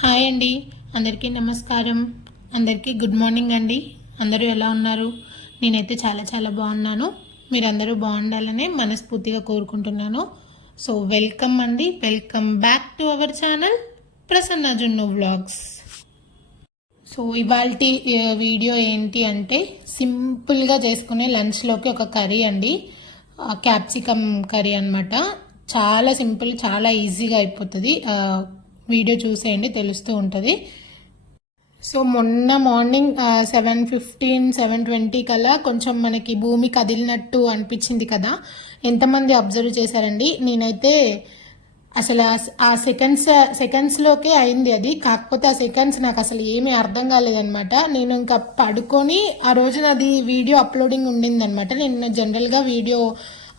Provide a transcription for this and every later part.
Hi అండి, అందరికీ నమస్కారం. అందరికీ గుడ్ మార్నింగ్ అండి. అందరూ ఎలా ఉన్నారు? నేనైతే చాలా చాలా బాగున్నాను. మీరందరూ బాగుండాలని మనస్ఫూర్తిగా కోరుకుంటున్నాను. సో వెల్కమ్ అండి, welcome back to our channel Prasanna జున్ను వ్లాగ్స్. సో ఇవాళ వీడియో ఏంటి అంటే సింపుల్గా చేసుకునే లంచ్లోకి ఒక కర్రీ అండి, క్యాప్సికమ్ కర్రీ అనమాట. చాలా సింపుల్, చాలా ఈజీగా అయిపోతుంది. వీడియో చూసేయండి, తెలుస్తూ ఉంటుంది. సో మొన్న మార్నింగ్ 7:15 7:20 కల్లా కొంచెం మనకి భూమి కదిలినట్టు అనిపించింది కదా. ఎంతమంది అబ్జర్వ్ చేశారండి? నేనైతే అసలు ఆ సెకండ్స్లోకే అయింది అది. కాకపోతే ఆ సెకండ్స్ నాకు అసలు ఏమీ అర్థం కాలేదనమాట. నేను ఇంకా పడుకొని ఆ రోజు నాది వీడియో అప్లోడింగ్ ఉండిందనమాట. నేను జనరల్గా వీడియో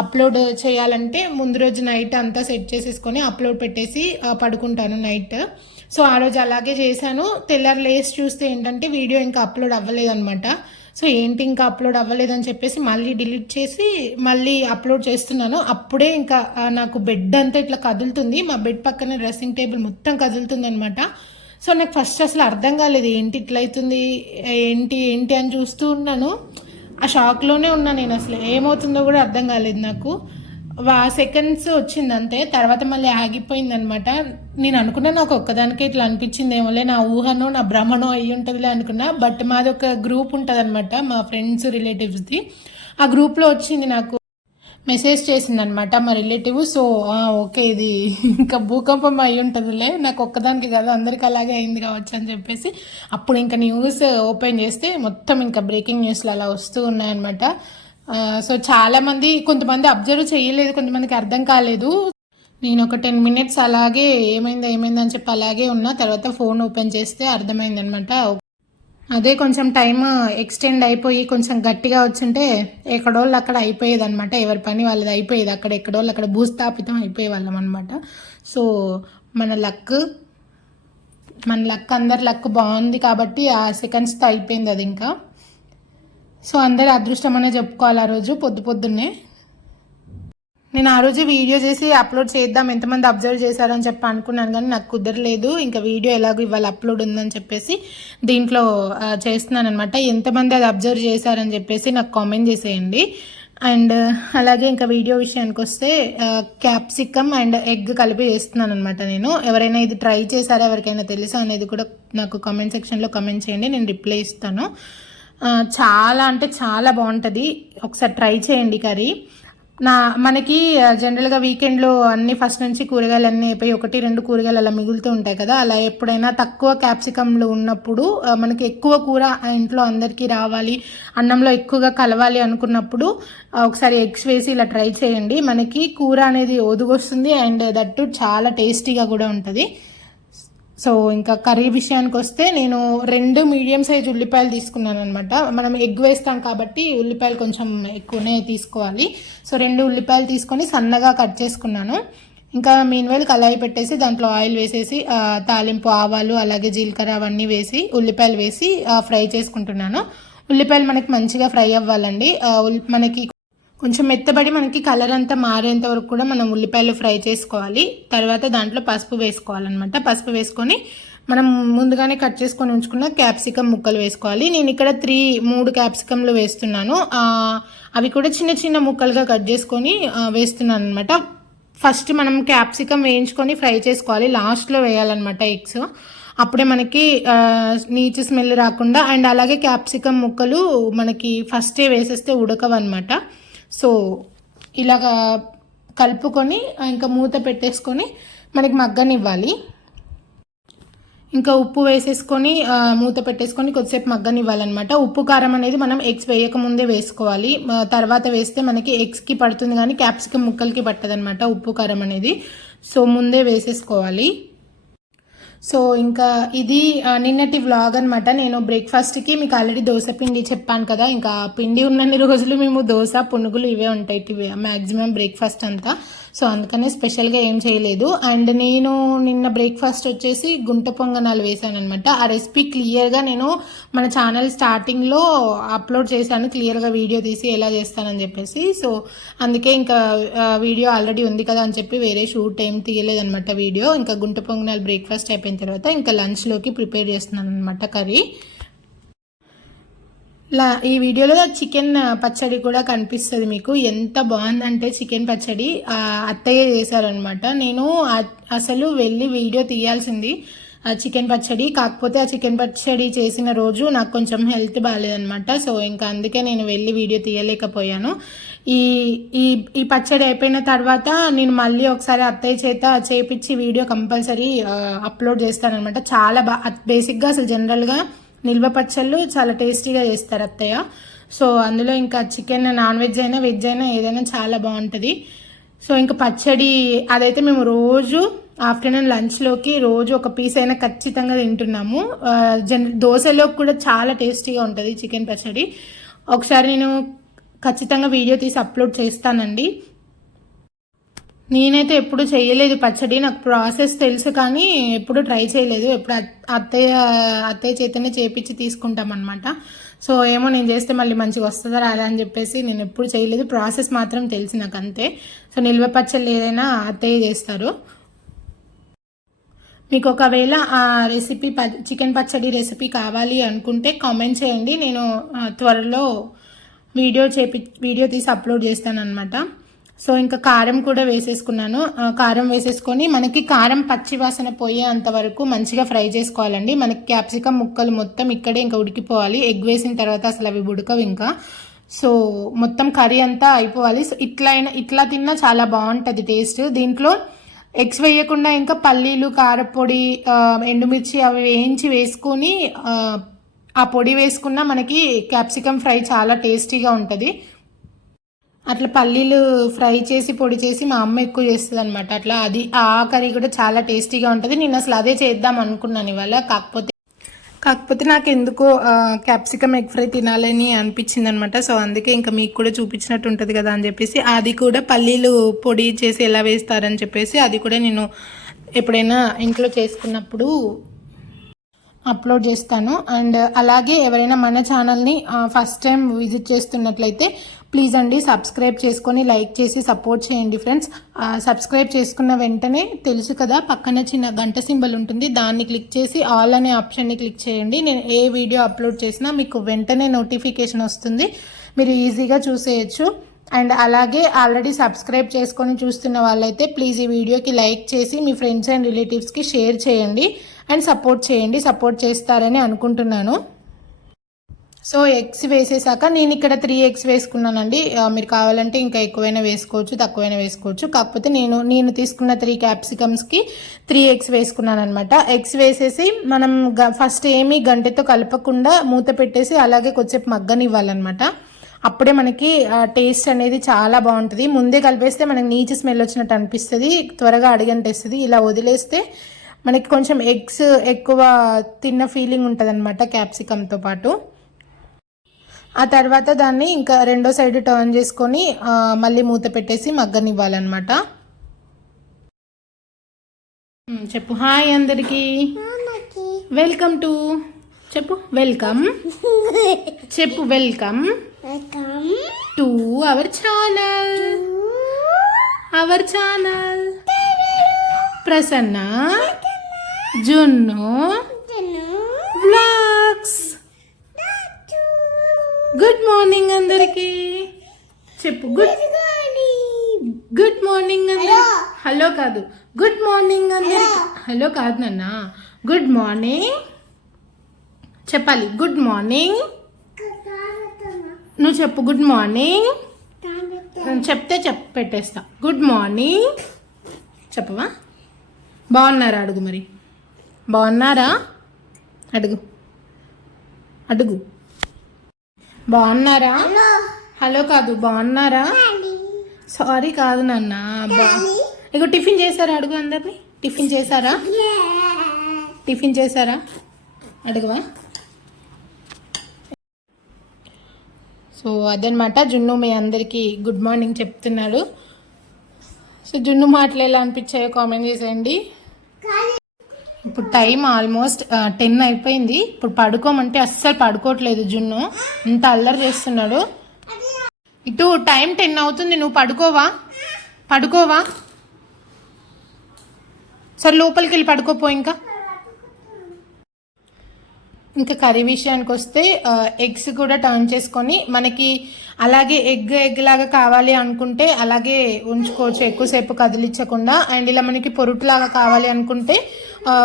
అప్లోడ్ చేయాలంటే ముందు రోజు నైట్ అంతా సెట్ చేసేసుకొని అప్లోడ్ పెట్టేసి పడుకుంటాను నైట్. సో ఆ రోజు అలాగే చేశాను. తెల్లారు లేసి చూస్తే ఏంటంటే వీడియో ఇంకా అప్లోడ్ అవ్వలేదన్నమాట. సో ఏంటి ఇంకా అప్లోడ్ అవ్వలేదని చెప్పేసి మళ్ళీ డిలీట్ చేసి మళ్ళీ అప్లోడ్ చేస్తున్నాను. అప్పుడే ఇంకా నాకు బెడ్ అంతా ఇట్లా కదులుతుంది. మా బెడ్ పక్కనే డ్రెస్సింగ్ టేబుల్ మొత్తం కదులుతుంది అనమాట. సో నాకు ఫస్ట్ అసలు అర్థం కాలేదు, ఏంటి ఇట్లా అవుతుంది, ఏంటి ఏంటి అని చూస్తూ ఉన్నాను. ఆ షాక్లోనే ఉన్నా నేను. అసలు ఏమవుతుందో కూడా అర్థం కాలేదు నాకు. సెకండ్స్ వచ్చింది అంతే. తర్వాత మళ్ళీ ఆగిపోయింది అనమాట. నేను అనుకున్నా నాకు ఒక్కదానికే ఇట్లా అనిపించింది ఏమోలే, నా ఊహనో నా భ్రమనో అయ్యి ఉంటుందిలే అనుకున్నా. బట్ మాది ఒక గ్రూప్ ఉంటుంది అనమాట, మా ఫ్రెండ్స్ రిలేటివ్స్ది. ఆ గ్రూప్లో వచ్చింది, నాకు మెసేజ్ చేసిందనమాట మా రిలేటివ్. సో ఓకే, ఇది ఇంకా భూకంపం అయి ఉంటుందిలే, నాకు ఒక్కదానికి కదా, అందరికి అలాగే అయింది కావచ్చు అని చెప్పేసి అప్పుడు ఇంకా న్యూస్ ఓపెన్ చేస్తే మొత్తం ఇంకా బ్రేకింగ్ న్యూస్లు అలా వస్తూ ఉన్నాయన్నమాట. సో చాలామంది, కొంతమంది అబ్జర్వ్ చేయలేదు, కొంతమందికి అర్థం కాలేదు. నేను ఒక 10 minutes అలాగే ఏమైంది అని చెప్పి అలాగే ఉన్నా. తర్వాత ఫోన్ ఓపెన్ చేస్తే అర్థమైందనమాట. అదే కొంచెం టైం ఎక్స్టెండ్ అయిపోయి కొంచెం గట్టిగా వచ్చుంటే ఎక్కడోళ్ళు అక్కడ అయిపోయేది అనమాట. ఎవరి పని వాళ్ళది అయిపోయేది. అక్కడ ఎక్కడోళ్ళు అక్కడ భూస్థాపితం అయిపోయే వాళ్ళం అనమాట. సో మన లక్ అందరి లక్ బాగుంది కాబట్టి ఆ సెకండ్స్తో అయిపోయింది అది ఇంకా. సో అందరి అదృష్టం అనే చెప్పుకోవాలి. ఆ రోజు పొద్దున్నే నేను ఆ రోజు వీడియో చేసి అప్లోడ్ చేద్దాం, ఎంతమంది అబ్జర్వ్ చేశారని చెప్పి అనుకున్నాను, కానీ నాకు కుదరలేదు. ఇంకా వీడియో ఎలాగో ఇవాళ అప్లోడ్ ఉందని చెప్పేసి దీంట్లో చేస్తున్నాను అనమాట. ఎంతమంది అది అబ్జర్వ్ చేశారని చెప్పేసి నాకు కామెంట్ చేసేయండి. అండ్ అలాగే ఇంకా వీడియో విషయానికి వస్తే క్యాప్సికమ్ అండ్ ఎగ్ కలిపి చేస్తున్నాను అనమాట నేను. ఎవరైనా ఇది ట్రై చేశారా, ఎవరికైనా తెలుసా అనేది కూడా నాకు కామెంట్ సెక్షన్లో కామెంట్ చేయండి, నేను రిప్లై ఇస్తాను. చాలా అంటే చాలా బాగుంటుంది, ఒకసారి ట్రై చేయండి కర్రీ. మనకి జనరల్గా వీకెండ్లో అన్ని ఫస్ట్ నుంచి కూరగాయలు అన్నీ అయిపోయి 1-2 కూరగాయలు అలా మిగులుతూ ఉంటాయి కదా. అలా ఎప్పుడైనా తక్కువ క్యాప్సికంలు ఉన్నప్పుడు, మనకి ఎక్కువ కూర ఇంట్లో అందరికీ రావాలి, అన్నంలో ఎక్కువగా కలవాలి అనుకున్నప్పుడు ఒకసారి ఎగ్స్ వేసి ఇలా ట్రై చేయండి. మనకి కూర అనేది ఒదుగొస్తుంది అండ్ దట్టు చాలా టేస్టీగా కూడా ఉంటుంది. సో ఇంకా కర్రీ విషయానికి వస్తే నేను 2 మీడియం సైజ్ ఉల్లిపాయలు తీసుకున్నాను అనమాట. మనం ఎగ్ వేస్తాం కాబట్టి ఉల్లిపాయలు కొంచెం ఎక్కువనే తీసుకోవాలి. సో 2 ఉల్లిపాయలు తీసుకొని సన్నగా కట్ చేసుకున్నాను. ఇంకా మీన్వేల్ కళాయి పెట్టేసి దాంట్లో ఆయిల్ వేసేసి తాలింపు, ఆవాలు, అలాగే జీలకర్ర అవన్నీ వేసి ఉల్లిపాయలు వేసి ఫ్రై చేసుకుంటున్నాను. ఉల్లిపాయలు మనకి మంచిగా ఫ్రై అవ్వాలండి. మనకి కొంచెం మెత్తబడి మనకి కలర్ అంతా మారేంత వరకు కూడా మనం ఉల్లిపాయలు ఫ్రై చేసుకోవాలి. తర్వాత దాంట్లో పసుపు వేసుకోవాలన్నమాట. పసుపు వేసుకొని మనం ముందుగానే కట్ చేసుకొని ఉంచుకున్న క్యాప్సికమ్ ముక్కలు వేసుకోవాలి. నేను ఇక్కడ 3 క్యాప్సికమ్లు వేస్తున్నాను. అవి కూడా చిన్న చిన్న ముక్కలుగా కట్ చేసుకొని వేస్తున్నాను అనమాట. ఫస్ట్ మనం క్యాప్సికమ్ వేయించుకొని ఫ్రై చేసుకోవాలి, లాస్ట్లో వేయాలన్నమాట ఎగ్స్. అప్పుడే మనకి నీచు స్మెల్ రాకుండా, అండ్ అలాగే క్యాప్సికమ్ ముక్కలు మనకి ఫస్టే వేసేస్తే ఉడకవన్నమాట. సో ఇలాగా కలుపుకొని ఇంకా మూత పెట్టేసుకొని మనకి మగ్గనివ్వాలి. ఇంకా ఉప్పు వేసేసుకొని మూత పెట్టేసుకొని కొద్దిసేపు మగ్గనివ్వాలన్నమాట. ఉప్పు కారం అనేది మనం ఎగ్స్ వేయకముందే వేసుకోవాలి. తర్వాత వేస్తే మనకి ఎగ్స్కి పడుతుంది కానీ క్యాప్సికమ్ ముక్కలకి పట్టదనమాట ఉప్పు కారం అనేది. సో ముందే వేసేసుకోవాలి. సో ఇంకా ఇది నిన్నటి వ్లాగ్ అనమాట. నేను బ్రేక్ఫాస్ట్కి మీకు ఆల్రెడీ దోశ పిండి చెప్పాను కదా. ఇంకా పిండి ఉన్నన్ని రోజులు మేము దోశ, పునుగులు ఇవే ఉంటాయి మ్యాక్సిమం బ్రేక్ఫాస్ట్ అంతా. సో అందుకనే స్పెషల్గా ఏం చేయలేదు. అండ్ నేను నిన్న బ్రేక్ఫాస్ట్ వచ్చేసి గుంట పొంగనాలు వేసాను అనమాట. ఆ రెసిపీ క్లియర్గా నేను మన ఛానల్ స్టార్టింగ్లో అప్లోడ్ చేశాను, క్లియర్గా వీడియో తీసి ఎలా చేస్తానని చెప్పేసి. సో అందుకే ఇంకా వీడియో ఆల్రెడీ ఉంది కదా అని చెప్పి వేరే షూట్ ఏం తీయలేదనమాట వీడియో. ఇంకా గుంట పొంగనాలు బ్రేక్ఫాస్ట్ అయిపోయిన తర్వాత ఇంకా లంచ్లోకి ప్రిపేర్ చేస్తున్నాను అనమాట కర్రీ. ఈ వీడియోలో చికెన్ పచ్చడి కూడా కనిపిస్తుంది మీకు. ఎంత బాగుందంటే చికెన్ పచ్చడి అత్తయ్య చేశారనమాట. నేను అసలు వెళ్ళి వీడియో తీయాల్సింది చికెన్ పచ్చడి, కాకపోతే ఆ చికెన్ పచ్చడి చేసిన రోజు నాకు కొంచెం హెల్త్ బాగాలేదనమాట. సో ఇంకా అందుకే నేను వెళ్ళి వీడియో తీయలేకపోయాను. ఈ ఈ ఈ పచ్చడి అయిపోయిన తర్వాత నేను మళ్ళీ ఒకసారి అత్తయ్య చేత చేపించి వీడియో కంపల్సరీ అప్లోడ్ చేస్తానమాట. చాలా బేసిక్గా అసలు జనరల్గా నిల్వ పచ్చళ్ళు చాలా టేస్టీగా చేస్తారు అత్తయ్య. సో అందులో ఇంకా చికెన్ నాన్ వెజ్ అయినా వెజ్ అయినా ఏదైనా చాలా బాగుంటుంది. సో ఇంకా పచ్చడి అదైతే మేము రోజు ఆఫ్టర్నూన్ లంచ్లోకి రోజు ఒక పీస్ అయినా ఖచ్చితంగా తింటున్నాము. దోశలో కూడా చాలా టేస్టీగా ఉంటుంది చికెన్ పచ్చడి. ఒకసారి నేను ఖచ్చితంగా వీడియో తీసి అప్లోడ్ చేస్తానండి. నేనైతే ఎప్పుడు చేయలేదు పచ్చడి, నాకు ప్రాసెస్ తెలుసు కానీ ఎప్పుడు ట్రై చేయలేదు. ఎప్పుడు అత్తయ్య చేతనే చేపించి తీసుకుంటాం అనమాట. సో ఏమో నేను చేస్తే మళ్ళీ మంచిగా వస్తుందా రాదా అని చెప్పేసి నేను ఎప్పుడు చేయలేదు. ప్రాసెస్ మాత్రం తెలిసి నాకు అంతే. సో నిల్వ పచ్చళ్ళు ఏదైనా అత్తయ్య చేస్తారు. మీకు ఒకవేళ ఆ రెసిపీ చికెన్ పచ్చడి రెసిపీ కావాలి అనుకుంటే కామెంట్ చేయండి. నేను త్వరలో వీడియో తీసి అప్లోడ్ చేస్తాను అనమాట. సో ఇంకా కారం కూడా వేసేసుకున్నాను. కారం వేసేసుకొని మనకి కారం పచ్చి వాసన పోయే అంతవరకు మంచిగా ఫ్రై చేసుకోవాలండి. మనకి క్యాప్సికమ్ ముక్కలు మొత్తం ఇక్కడే ఇంకా ఉడికిపోవాలి. ఎగ్ వేసిన తర్వాత అసలు అవి ఉడకవు ఇంకా. సో మొత్తం కర్రీ అంతా అయిపోవాలి. సో ఇట్లా తిన్నా చాలా బాగుంటుంది టేస్ట్. దీంట్లో ఎగ్స్ వేయకుండా ఇంకా పల్లీలు, కారపొడి, ఎండుమిర్చి అవి వేయించి వేసుకొని ఆ పొడి వేసుకున్నా మనకి క్యాప్సికమ్ ఫ్రై చాలా టేస్టీగా ఉంటుంది. అట్లా పల్లీలు ఫ్రై చేసి పొడి చేసి మా అమ్మ ఎక్కువ చేస్తుంది అనమాట. అట్లా ఆ కర్రీ కూడా చాలా టేస్టీగా ఉంటుంది. నేను అసలు అదే చేద్దాం అనుకున్నాను ఇవాళ. కాకపోతే నాకు ఎందుకో క్యాప్సికమ్ ఎగ్ ఫ్రై తినాలని అనిపించింది అనమాట. సో అందుకే ఇంకా మీకు కూడా చూపించినట్టు ఉంటుంది కదా అని చెప్పేసి అది కూడా పల్లీలు పొడి చేసి ఎలా వేస్తారని చెప్పేసి అది కూడా నేను ఎప్పుడైనా ఇంట్లో చేసుకున్నప్పుడు అప్లోడ్ చేస్తాను. అండ్ అలాగే ఎవరైనా మన ఛానల్ని ఫస్ట్ టైం విజిట్ చేస్తున్నట్లయితే ప్లీజ్ అండి సబ్స్క్రైబ్ చేసుకొని లైక్ చేసి సపోర్ట్ చేయండి ఫ్రెండ్స్. సబ్స్క్రైబ్ చేసుకున్న వెంటనే తెలుసు కదా పక్కన చిన్న గంట సింబల్ ఉంటుంది, దాన్ని క్లిక్ చేసి ఆల్ అనే ఆప్షన్ని క్లిక్ చేయండి. నేను ఏ వీడియో అప్లోడ్ చేసినా మీకు వెంటనే నోటిఫికేషన్ వస్తుంది, మీరు ఈజీగా చూసేయచ్చు. అండ్ అలాగే ఆల్రెడీ సబ్స్క్రైబ్ చేసుకొని చూస్తున్న వాళ్ళైతే ప్లీజ్ ఈ వీడియోకి లైక్ చేసి మీ ఫ్రెండ్స్ అండ్ రిలేటివ్స్కి షేర్ చేయండి అండ్ సపోర్ట్ చేస్తారని అనుకుంటున్నాను. సో ఎగ్స్ వేసేసాక నేను ఇక్కడ 3 ఎగ్స్ వేసుకున్నానండి. మీరు కావాలంటే ఇంకా ఎక్కువైనా వేసుకోవచ్చు, తక్కువైనా వేసుకోవచ్చు. కాకపోతే నేను తీసుకున్న 3 క్యాప్సికమ్స్కి 3 ఎగ్స్ వేసుకున్నాను అనమాట. ఎగ్స్ వేసేసి మనం ఫస్ట్ ఏమీ గంటెతో కలపకుండా మూత పెట్టేసి అలాగే కొద్దిసేపు మగ్గనివ్వాలన్నమాట. అప్పుడే మనకి టేస్ట్ అనేది చాలా బాగుంటుంది. ముందే కలిపేస్తే మనకి నీచు స్మెల్ వచ్చినట్టు అనిపిస్తుంది, త్వరగా అడిగంటేస్తుంది. ఇలా వదిలేస్తే మనకి కొంచెం ఎగ్స్ ఎక్కువ తిన్న ఫీలింగ్ ఉంటుంది అనమాట క్యాప్సికమ్తో పాటు. ఆ తర్వాత దాన్ని ఇంకా రెండో సైడ్ టర్న్ చేసుకొని మళ్ళీ మూత పెట్టేసి మగ్గనివ్వాలన్నమాట. చెప్పు హాయ్ అందరికీ, వెల్కమ్ టు చెప్పు వెల్కమ్ చెప్పు welcome to our channel Prasanna జున్ను వ్లాగ్స్. గుడ్ మార్నింగ్ అందరికి చెప్పు. గుడ్ మార్నింగ్ అందరికి. హలో కాదు, గుడ్ మార్నింగ్ అందరికి. హలో కాదు నాన్న, గుడ్ మార్నింగ్ చెప్పాలి. గుడ్ మార్నింగ్ నువ్వు చెప్పు. గుడ్ మార్నింగ్ చెప్తే పెట్టేస్తా. గుడ్ మార్నింగ్ చెప్పవా? బాగున్నారా అడుగు, మరి బాగున్నారా అడుగు. బాగున్నారా? హలో కాదు, బాగున్నారా? సారీ కాదు నాన్న. ఇగో టిఫిన్ చేశారా అడుగు అందరినీ. టిఫిన్ చేశారా అడుగువా. సో అదనమాట, జున్ను మీ అందరికీ గుడ్ మార్నింగ్ చెప్తున్నాడు. సో జున్ను మాటలు ఎలా అనిపించాయో కామెంట్ చేసేయండి. ఇప్పుడు టైం ఆల్మోస్ట్ 10 అయిపోయింది. ఇప్పుడు పడుకోమంటే అస్సలు పడుకోవట్లేదు జున్ను, ఇంత అల్లరి చేస్తున్నాడు. ఇటు టైం 10 అవుతుంది, నువ్వు పడుకోవా? సరే లోపలికి వెళ్ళి పడుకోపో. ఇంకా కర్రీ విషయానికి వస్తే ఎగ్స్ కూడా టర్న్ చేసుకొని మనకి అలాగే ఎగ్ లాగా కావాలి అనుకుంటే అలాగే ఉంచుకోవచ్చు, ఎక్కువసేపు కదిలించకుండా. అండ్ ఇలా మనకి పొరుటులాగా కావాలి అనుకుంటే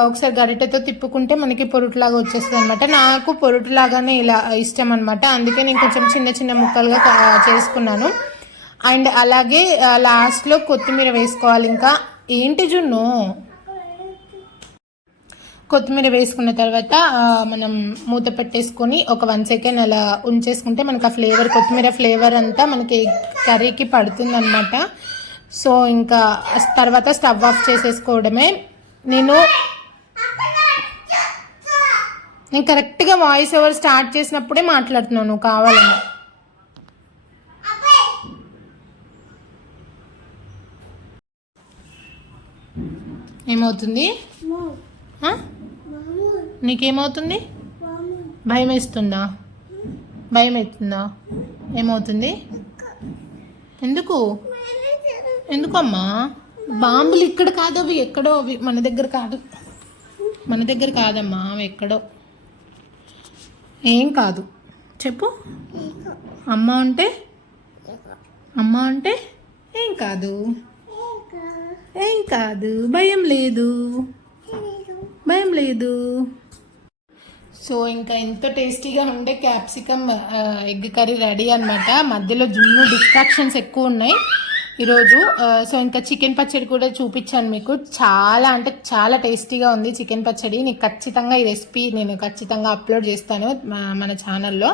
ఒకసారి గరిటెతో తిప్పుకుంటే మనకి పొరుటులాగా వచ్చేస్తుంది అనమాట. నాకు పొరుటులాగానే ఇలా ఇష్టం అనమాట, అందుకే నేను కొంచెం చిన్న చిన్న ముక్కలుగా చేసుకున్నాను. అండ్ అలాగే లాస్ట్లో కొత్తిమీర వేసుకోవాలి. ఇంకా ఏంటి జున్ను, కొత్తిమీర వేసుకున్న తర్వాత మనం మూత పెట్టేసుకొని ఒక 1 సెకండ్ అలా ఉంచేసుకుంటే మనకు ఆ ఫ్లేవర్, కొత్తిమీర ఫ్లేవర్ అంతా మనకి కర్రీకి పడుతుంది అనమాట. సో ఇంకా తర్వాత స్టవ్ ఆఫ్ చేసేసుకోవడమే. నేను కరెక్ట్గా వాయిస్ ఓవర్ స్టార్ట్ చేసినప్పుడే మాట్లాడుతున్నాను కావాలని. ఏమవుతుంది? నీకేమవుతుంది? భయం వేస్తుందా? ఏమవుతుంది? ఎందుకమ్మా? బాంబులు ఇక్కడ కాదు, అవి ఎక్కడో, అవి మన దగ్గర కాదమ్మా, అవి ఎక్కడో. ఏం కాదు చెప్పు. అమ్మ అంటే ఏం కాదు, భయం లేదు. సో ఇంకా ఎంతో టేస్టీగా ఉండే క్యాప్సికమ్ ఎగ్ కర్రీ రెడీ అనమాట. మధ్యలో జున్ను డిస్ట్రాక్షన్స్ ఎక్కువ ఉన్నాయి ఈరోజు. సో ఇంకా చికెన్ పచ్చడి కూడా చూపించాను మీకు. చాలా అంటే చాలా టేస్టీగా ఉంది చికెన్ పచ్చడి. నీకు ఖచ్చితంగా ఈ రెసిపీ నేను ఖచ్చితంగా అప్లోడ్ చేస్తాను మన ఛానల్లో.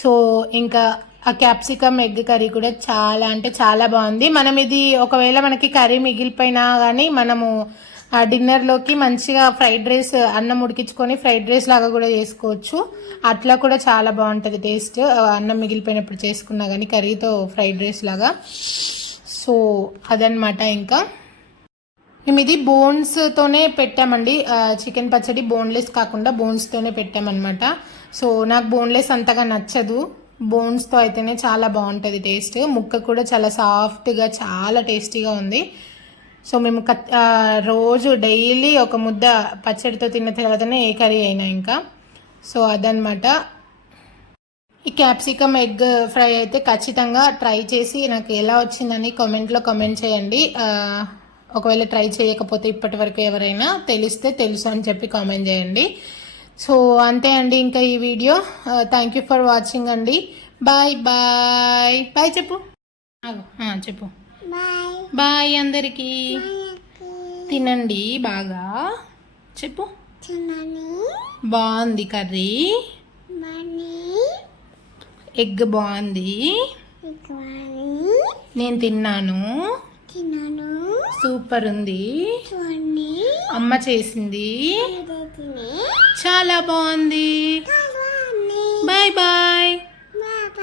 సో ఇంకా ఆ క్యాప్సికమ్ ఎగ్ కర్రీ కూడా చాలా అంటే చాలా బాగుంది. మనం ఇది ఒకవేళ మనకి కర్రీ మిగిలిపోయినా కానీ మనము డిన్నర్లోకి మంచిగా ఫ్రైడ్ రైస్, అన్నం ఉడికించుకొని ఫ్రైడ్ రైస్ లాగా కూడా చేసుకోవచ్చు. అట్లా కూడా చాలా బాగుంటుంది టేస్ట్, అన్నం మిగిలిపోయినప్పుడు చేసుకున్నా కానీ కర్రీతో ఫ్రైడ్ రైస్ లాగా. సో అదనమాట. ఇంకా మేము ఇది బోన్స్తోనే పెట్టామండి చికెన్ పచ్చడి, బోన్లెస్ కాకుండా బోన్స్తోనే పెట్టామన్నమాట. సో నాకు బోన్లెస్ అంతగా నచ్చదు, బోన్స్తో అయితేనే చాలా బాగుంటుంది టేస్ట్. ముక్క కూడా చాలా సాఫ్ట్గా చాలా టేస్టీగా ఉంది. సో మేము రోజు డైలీ ఒక ముద్ద పచ్చడితో తిన్న తర్వాతనే ఏ కర్రీ అయినా ఇంకా. సో అదనమాట. ఈ క్యాప్సికమ్ ఎగ్ ఫ్రై అయితే ఖచ్చితంగా ట్రై చేసి నాకు ఎలా వచ్చిందని కామెంట్లో కామెంట్ చేయండి. ఒకవేళ ట్రై చేయకపోతే ఇప్పటి వరకు ఎవరైనా తెలిస్తే తెలుసు అని చెప్పి కామెంట్ చేయండి. సో అంతే అండి ఇంకా ఈ video. Thank you for watching అండి. బాయ్ చెప్పు. చెప్పు బాయ్ అందరికీ. తినండి బాగా. చెప్పు. బాగుంది కర్రీ, ఎగ్ బాగుంది, నేను తిన్నాను, సూపర్ ఉంది, అమ్మ చేసింది చాలా బాగుంది. బాయ్